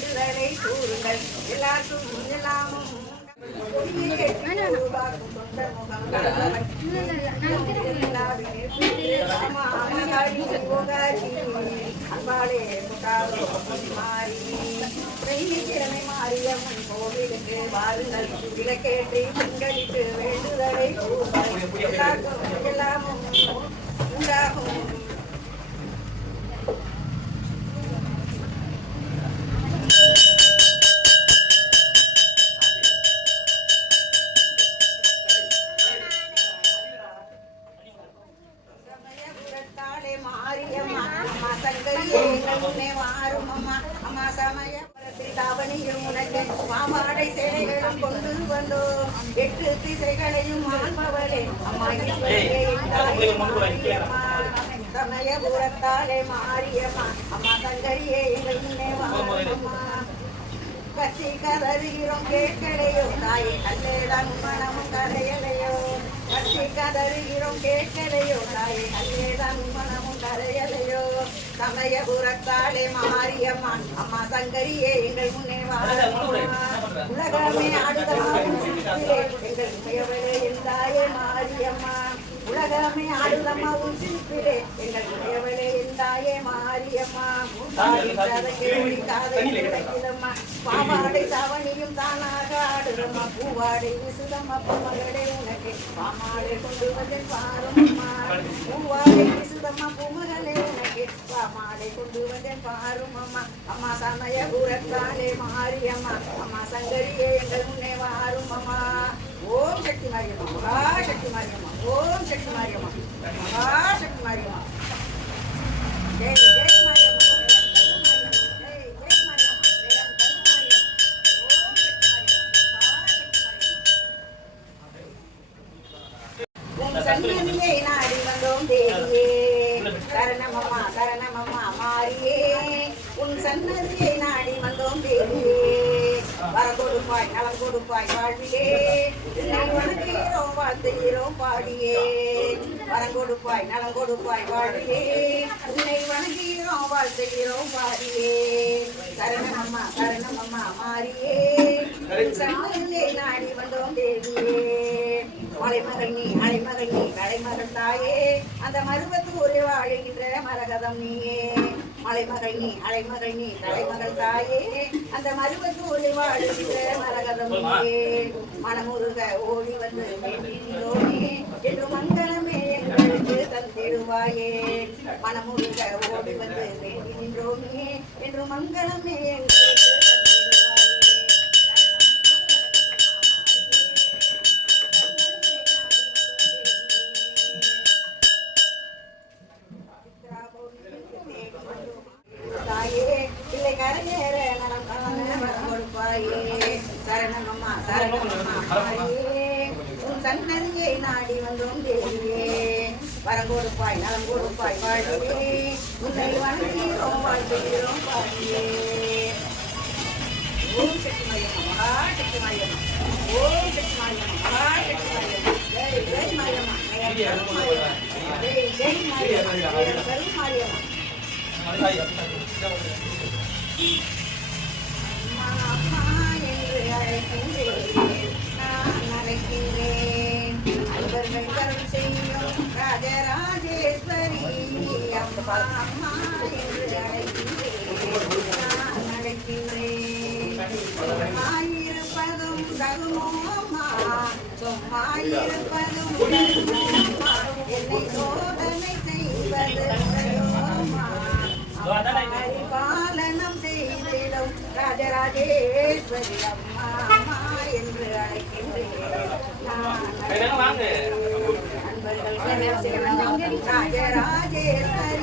வேண்டுதலை கூறுங்கள் எல்லாருக்கும் எல்லாமும் அன்பாலே வெள்ளிக்கிழமை மாரியம்மன் கோவிலுக்கு வாருங்கள் விளக்கேற்றி பொங்கலிட்டு வேண்டுதலை எல்லாருக்கும் எல்லாமும் உண்டாகும். மாமாடை சேலைகளும் கொண்டு வந்தோம் எட்டு திசைகளையும் ஆள்பவளே சமயபுரத்தாலே மாரியம்மா அம்மா தங்கரியே எங்கள் முன்னே வாரம்மா கட்சி கதறுகிறோம் கேட்கலையோ தாயே கல்லேதான் மனமும் கரையலையோ கட்சி கதறுகிறோம் கேட்கலையோ தாயே கல்லேதான் மனமும் கரையலையோ சமயபுரத்தாலே மாரியம்மா அம்மா சங்கரியே எங்கள் முன்னே வாரம்மா உலகமே ஆடுதமாவும் எங்கள் முயவளே எந்தாயே மாரியம்மா உலகமே ஆடுதம்மாவும் சிரிப்பிலே எங்கள் முயவளே எந்தாயே மாரியம்மா கிடைக்குதம்மா பாவாடை தாவணியும் தானாக ஆடுதம்மா பூவாடை விசுதம்மா பூமகளே உனக்கு பாமாடை கொண்டு வந்து பாரும்மா பூவாடை விசுதம்மா பூமகளே உனக்கு பாமாடை கொண்டு வந்து பாரும் அம்மா அம்மா சமயபுரத்தாலே மாரியம்மா அம்மா சங்கரியே எங்கள் முன்னே வாரும் அம்மா. ஓம் சக்தி மாரியம்மா மகாசக்தி மாரியம்மா ஓம் சக்தி மாரியம்மா மகாசக்தி மாரியம்மா ஜெய் ஜெய் மாரியம்மா ஜெய் ஜெய் மாரியம்மா உன் சன்னதியை நாடி வந்தோம் தேவியே சரணமம்மா சரணமம்மா மாரியே உன் சன்னதியை நாடி வந்தோம் தேவியே வரம் கொடுப்பாய் நலம் கொடுப்பாய் வாழ்வியே உன்னை வணங்குகிறோம் வாழ்த்துகிறோம் பாடியே வரம் கொடுப்பாய் நலம் கொடுப்பாய் வாழ்வியே உன்னை வணங்குகிறோம் வாழ்த்துகிறோம் பாடியே சரணமம்மா மாரியே சன்னதியை நாடி வந்தோம் தேவியே மலைமகள் நீ அலைமகள் நீ கலைமகள் தாயே அந்த மருவத்து ஒரே வாழ்கின்ற மரகதம் நீயே மலைமகள் நீ அலைமகள் நீ கலைமகள் தாயே அந்த மருவத்து ஒரே வாழ்கின்ற மரகதம் நீயே மனமுருக ஓடி வந்து வேண்டினோமே என்று மங்களமே எங்களுக்கு தந்திடுவாயே மனமுருக ஓடி வந்து வேண்டி நின்றோமே என்று மங்களமே எங்களுக்கு சரணமம்மா உன் சன்னதியை நாடி வந்தோம் தேவியே வரம் கொடுப்பாய் நலம் கொடுப்பாய் வாழ்வியே உன்னை வணங்குகிறோம் வாழ்த்துகிறோம் பாடியே ஓம் சக்தி மாரியம்மா மகாசக்தி மாரியம்மா ஓம் சக்தி மாரியம்மா மகாசக்தி மாரியம்மா ஜெய் ஜெய் மாரியம்மா ஜெய் ஜெய் மாரியம்மா ஜெய் மாரியம்மா அம்மா என்று அழைக்கின்றேன் நான் அழைக்கின்றேன் அன்பர்கள் கருள் செய்யும் ராஜராஜேஸ்வரி அம்மா அம்மா என்று அழைக்கின்றேன் நான் அழைக்கின்றேன் சும்மாயிருப்பதும் தகுமோ அம்மா சும்மாயிருப்பதும் அம்மா என்னை சோதனை செய்வது அம்மா பாலனம் செய்திடும் ராஜராஜேஸ்வரி அம்மா அம்மா என்று அழைக்கின்றேன் அன்பர்கள் ராஜராஜேஸ்வரி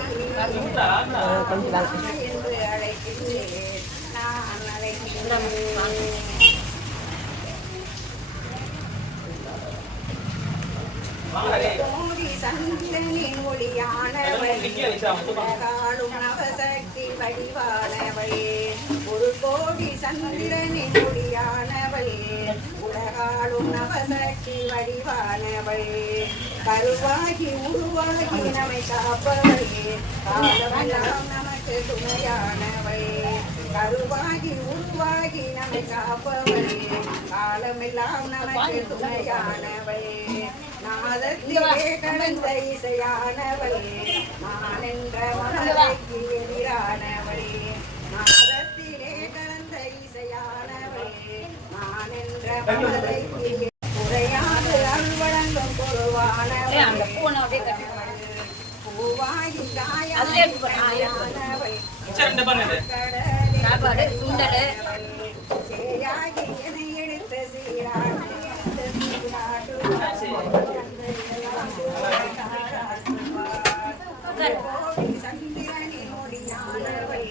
என்று அழைக்கின்றேன் நான் அழைக்கின்றேன். கோடி சந்திரனின் ஒளியானவள் காலும் நவசக்தி வடிவானவள் ஒரு கோடி சந்திரனின் ஒளியானவள் உலகாலும் நவசக்தி வடிவானவள் கருவாகி உருவாகி நம்மை காப்பவள் காலமெல்லாம் நமக்கு துணையானவள் கருவாகி உருவாகி நம்மை காப்பவளே காலமெல்லாம் நமக்கு துணையானவளே நாதத்திலே கடந்த இசையானவளே நான் என்ற மனதைக்கு எதிரானவளே நாதத்திலே கடந்த இசையானவளே நான் என்ற மனதைக்கு குறையாது அருள்வழங்கும் பொருவானவளே பூவாகி காயானவளே சாப்பாடு சுண்டல் சேயாகி என்னை எடுத்த சந்திரனி மொழியானவள்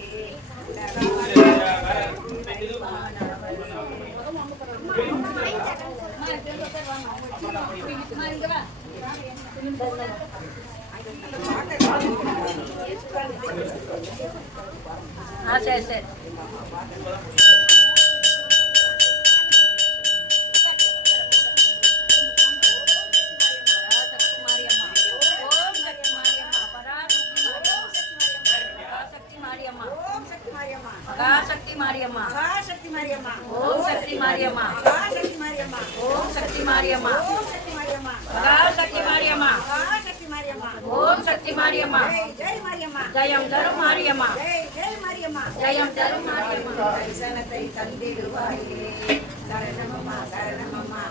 சரி சரி மகாசக்தி மாரியம்மா மகாசக்தி மாரியம்மா ஓம் சக்தி மாரியம்மா மகாசக்தி மாரியம்மா ஓம் சக்தி மாரியம்மா ஓம் சக்தி மாரியம்மா மகாசக்தி மாரியம்மா மகாசக்தி மாரியம்மா ஓம் சக்தி மாரியம்மா ஜெய் மாரியம்மா ஜெயம் தரும் மாரியம்மா ஜெய் மாரியம்மா ஜெயம் தரும் மாரியம்மா தரிசனத்தை தந்திடுவாயே சரணமம்மா சரணமம்மா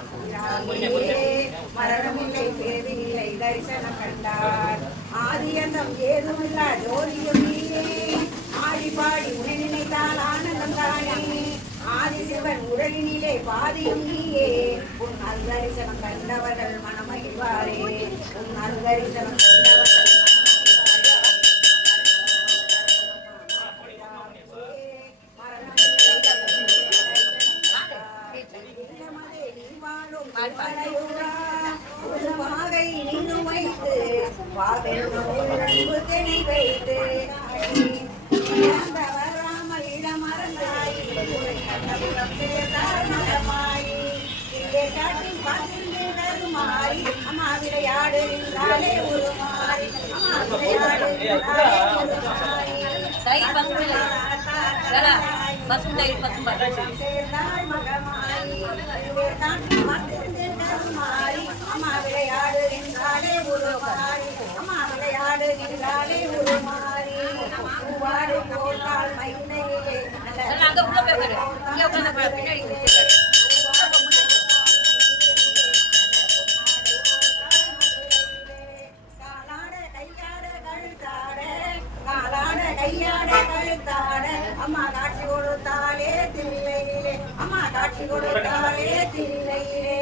மரணமில்லை தேதியில்லை தரிசனம் கண்டார் ஆதியந்தம் ஏதுமில்லா ஜோதியும் நீயே ஆடி பாடி உன்னை நினைத்தால் ஆனந்தம் தானே ஆதிசிவன் உடலினிலே பாதியும் நீயே உன் தரிசனம் கண்டவர்கள் மனமகிழ்வாரே உன் தரிசனம் கண்டவர்கள் வாகை நீனும் வைத்து வைத்து வராமல் இடமறந்தாய் காட்டில் பார்த்து தருமாறி அம்மா விளையாடு என்றாலே ஒரு மாறி அம்மா விளையாடு சேர்ந்தாய் மகமாறி காட்டில் பார்த்து தருமாறி அம்மா விளையாடு என்றாலே ஒரு மாறி அம்மா விளையாடு என்றாலே ஒரு மாறி பூவாடு போட்டால் மைனையிலே அம்மா காட்சி கொடுத்தாலே தில்லையிலே அம்மா காட்சி கொடுத்தாலே தில்லையிலே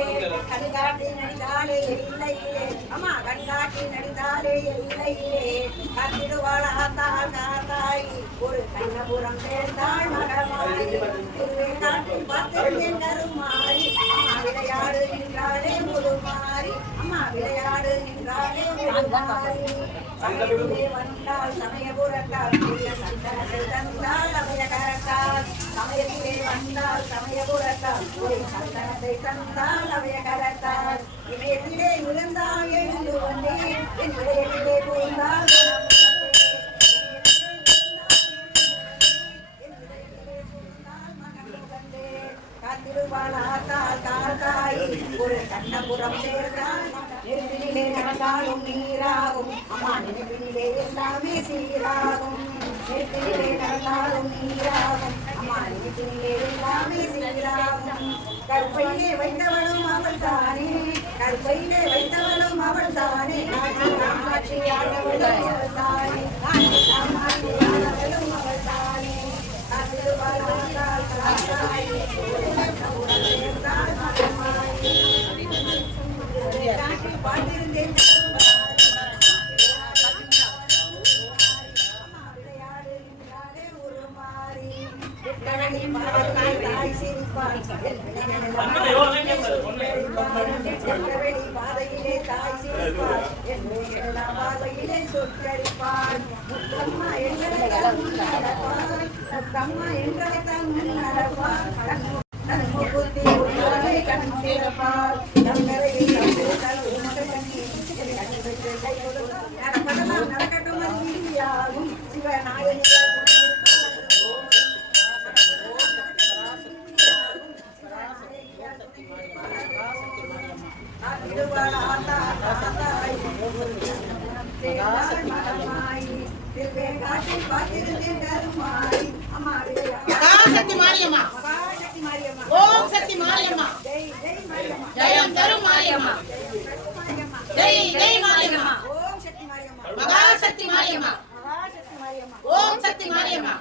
கண்காட்டி நடித்தாலே எல்லையிலே அம்மா கண்காட்டி நடித்தாலே எல்லையிலே காத்திடுவாள் ஆத்தாள் காத்தாய் ஒரு கண்ணபுரம் சேர்ந்தாள் மகமாய் காட்டில் பார்த்திருந்தேன் கருமாறி அம்மா விளையாடு நின்றாலே முழுமாறி அம்மா விளையாடு நின்றாலே முழுமாறி சமயத்திலே வந்தால் சமயபுரத்தால் சந்தனத்தை தந்தால் அவையகரத்தால் சமயத்திலே வந்தால் சமயபுரத்தால் சந்தனத்தை தந்தால் அவையகரத்தால் இணையத்திலே இருந்தால் எழுந்து வந்தேன் என் இடையிலே புரிந்தால் ஒரு கண்ணபுரம் சேர்ந்தால் நெருப்பினிலே நடந்தாலும் நீராகும் அம்மா நினைப்பினிலே எல்லாமே சீராகும் நெருப்பினிலே நடந்தாலும் நீராகும் அம்மா நினைப்பினிலே எல்லாமே சீராகும் கற்பையிலே வைத்தவளும் அவள் தானே கற்பையிலே வைத்தவளும் அவள் தானே காட்சியாளவளும் அவள் தானே காட்சியாளவளும் அவள் தானே பார்த்திருந்தேன் ஒரு மாறி தாய் சிரிப்பான் பாதையிலே தாய் சிரிப்பான் பார்வையிலே சொற்கரிப்பான் முத்தம்மா எங்களை நடப்பான் முத்தம்மா எங்களை நடப்பான் புத்தி உள்ளாலே கண் திறப்பார் தங்களை நடப்பதெல்லாம் நடக்கட்டும் அது ஆகும் சிவநாயகி மகாசக்தி மாரியம்மா. ஓம் சக்தி மாரியம்மா. ஜெயம் தரும் மாரியம்மா. ஜெய் ஜெய் மாரியம்மா. மகாசக்தி மாரியம்மா. ஓம் சக்தி மாரியம்மா.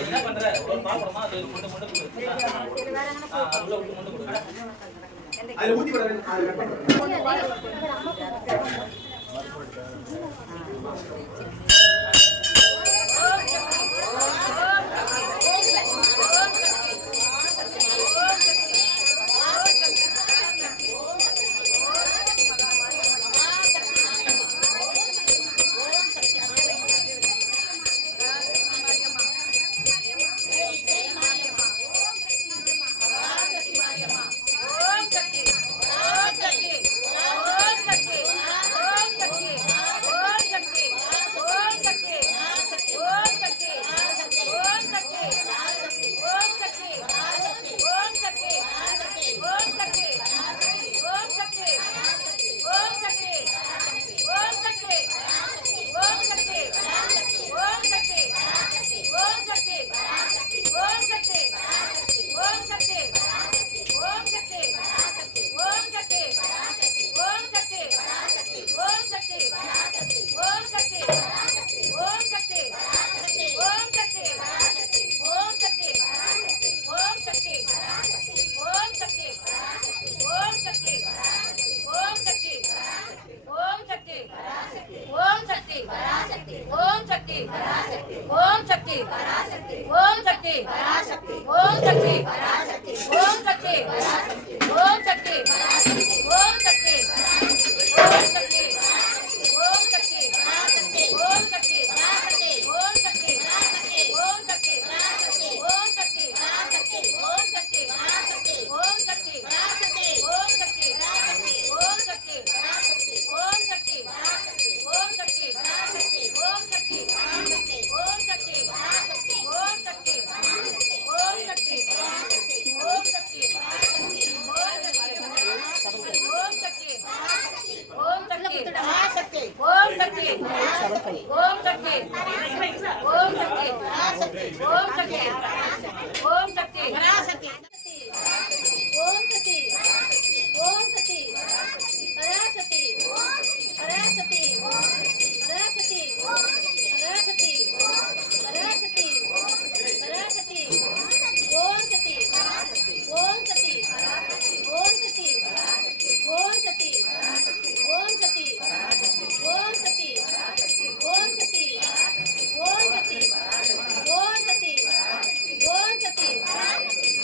என்ன பண்ற ஒரு பாப்பறமா அது முண்டு முண்டு குடு அதுல விட்டு முண்டு குடு அது ஊத்தி விட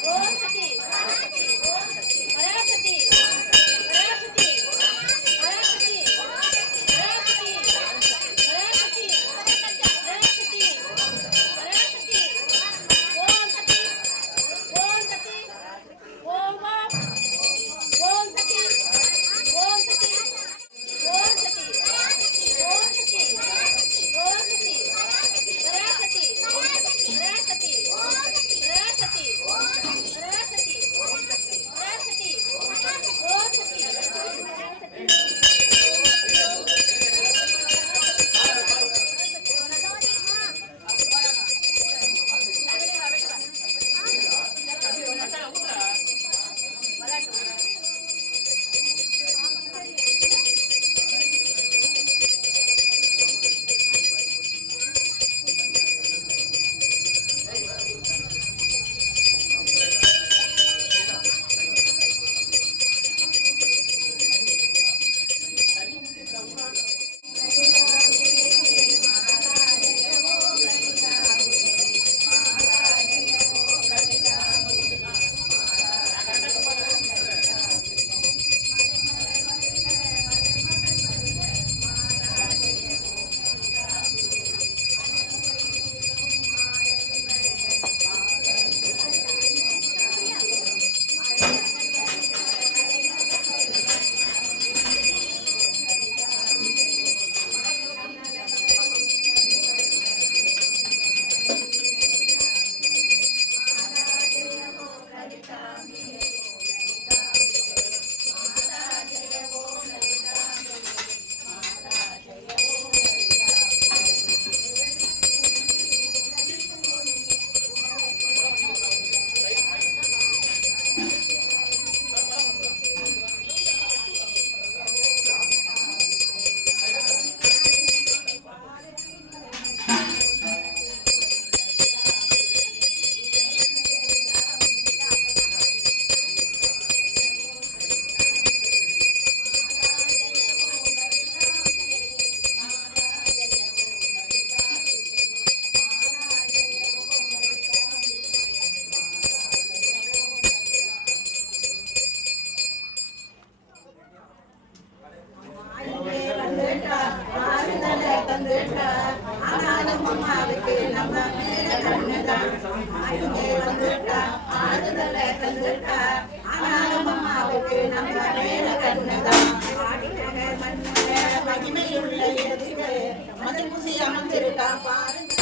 ஓம் ஆறுதல தந்துட்டா ஆனாலும் அம்மாவுக்கு நம்ம மேல கண்ணுதான் ஆடிநகர் மண்ணுல மகிமையுள்ள எதுக்கு மதில் பூசி அமர்ந்திருக்கா பாருங்க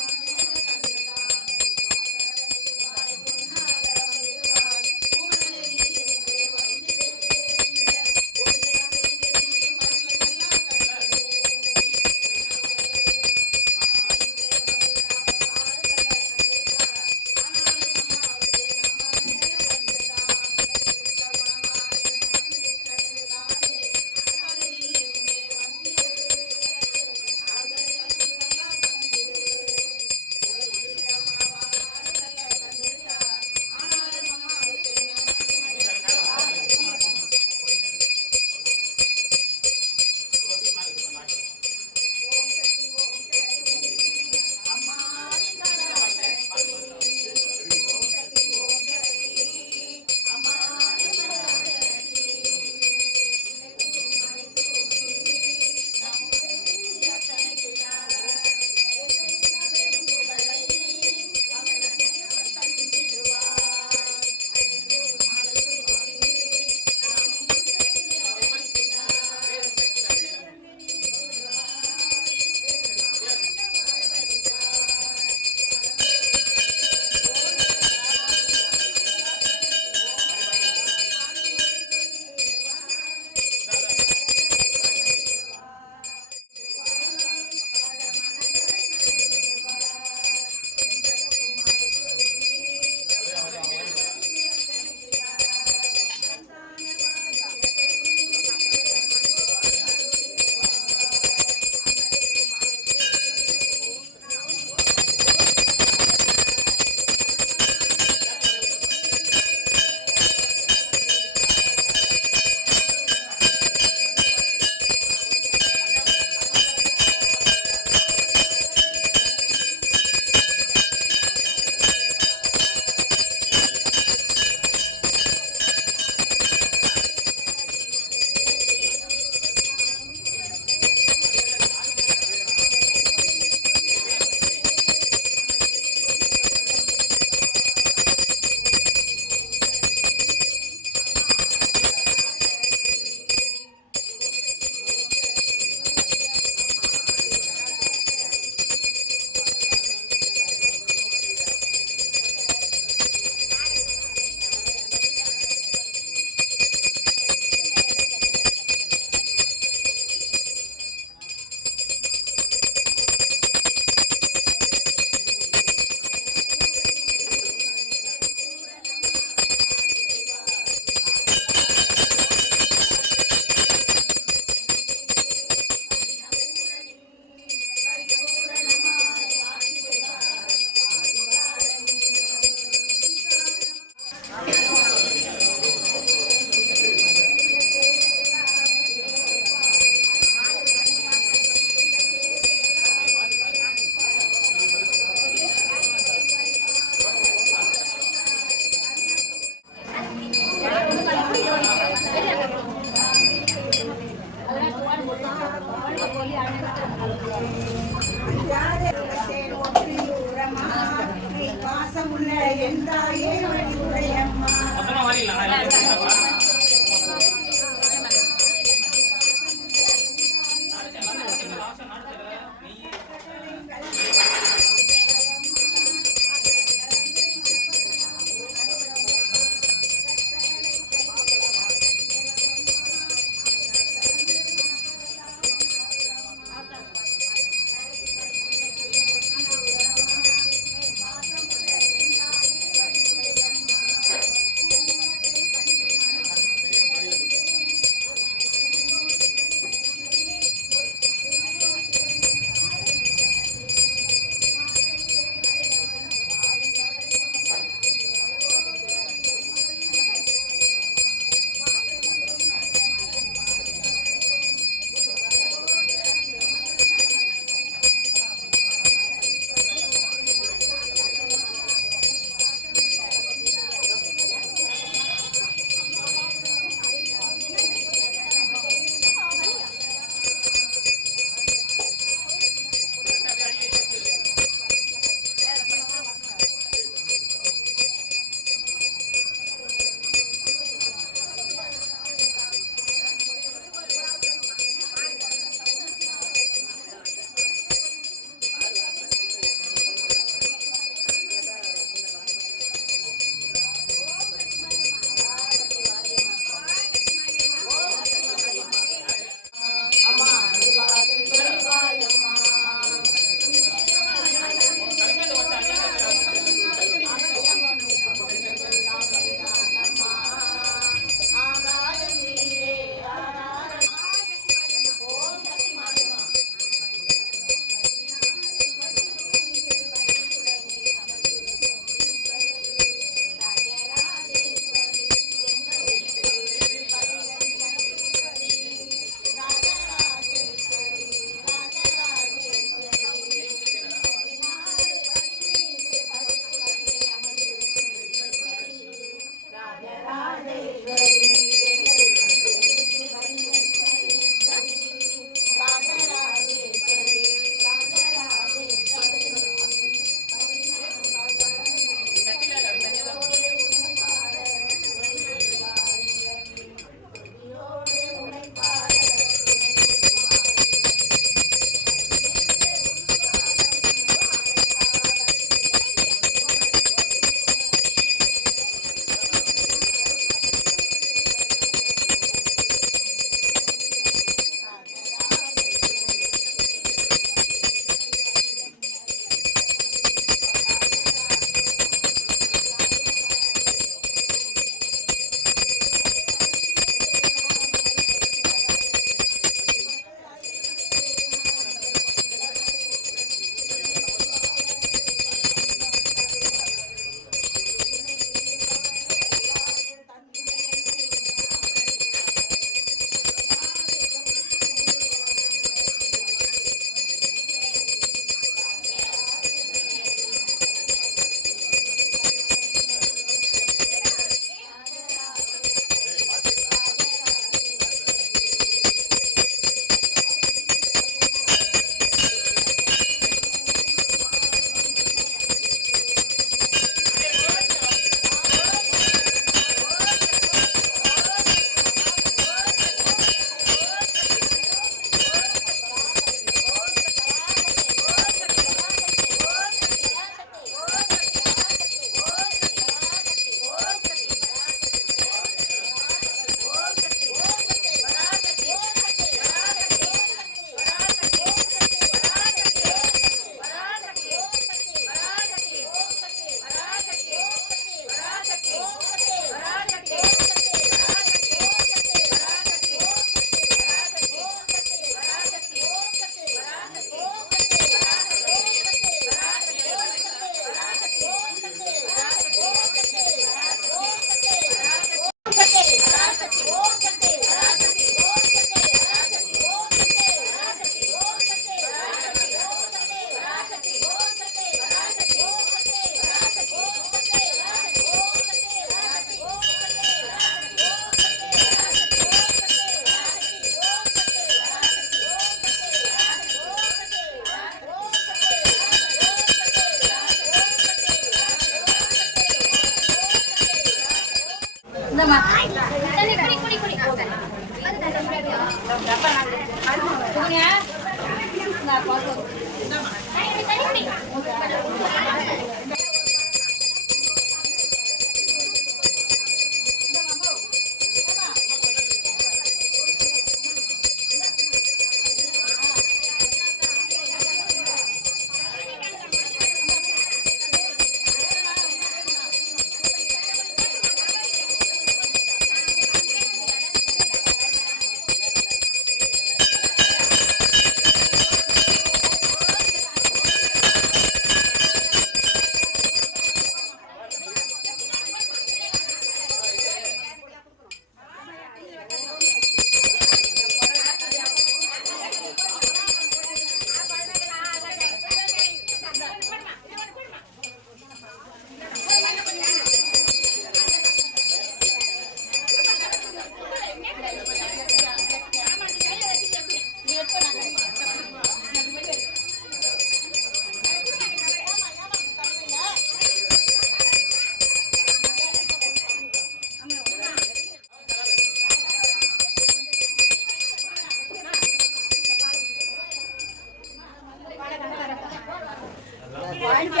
வாங்கிக்க